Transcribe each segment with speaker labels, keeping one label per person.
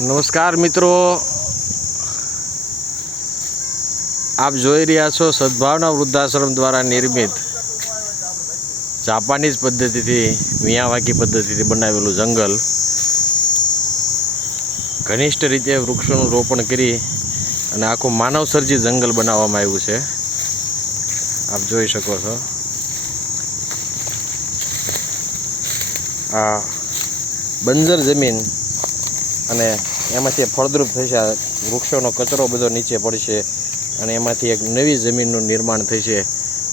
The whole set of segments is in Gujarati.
Speaker 1: નમસ્કાર મિત્રો. આપ જોઈ રહ્યા છો સદભાવના વૃદ્ધાશ્રમ દ્વારા નિર્મિત જાપાનીઝ પદ્ધતિથી, મિયાવાકી પદ્ધતિથી બનાવેલું જંગલ. ઘનિષ્ઠ રીતે વૃક્ષોનું રોપણ કરી અને આખું માનવસર્જિત જંગલ બનાવવામાં આવ્યું છે. આપ જોઈ શકો છો. આ બંજર જમીન અને એમાંથી ફળદ્રુપ થશે. વૃક્ષોનો કચરો બધો નીચે પડશે અને એમાંથી એક નવી જમીનનું નિર્માણ થશે.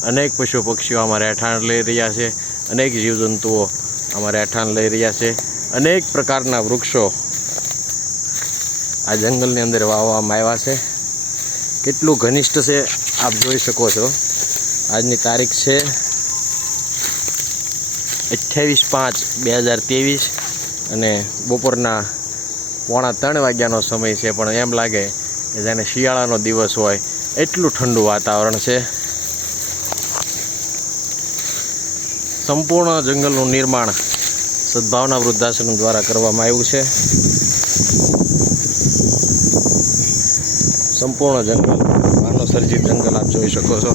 Speaker 1: અનેક પશુ પક્ષીઓ આમાં રહેઠાણ લઈ રહ્યા છે. અનેક જીવજંતુઓ આમાં રહેઠાણ લઈ રહ્યા છે. અનેક પ્રકારના વૃક્ષો આ જંગલની અંદર વાવવામાં આવ્યા છે. કેટલું ઘનિષ્ઠ છે આપ જોઈ શકો છો. આજની તારીખ છે અઠ્યાવીસ પાંચ બે હજાર ત્રેવીસ. અને બપોરના પોણા ત્રણ વાગ્યાનો સમય છે, પણ એમ લાગે કે જાણે શિયાળાનો દિવસ હોય, એટલું ઠંડુ વાતાવરણ છે. સંપૂર્ણ જંગલનું નિર્માણ સદભાવના વૃદ્ધાશ્રમ દ્વારા કરવામાં આવ્યું છે. સંપૂર્ણ જંગલ માનવ સર્જિત જંગલ આપ જોઈ શકો છો.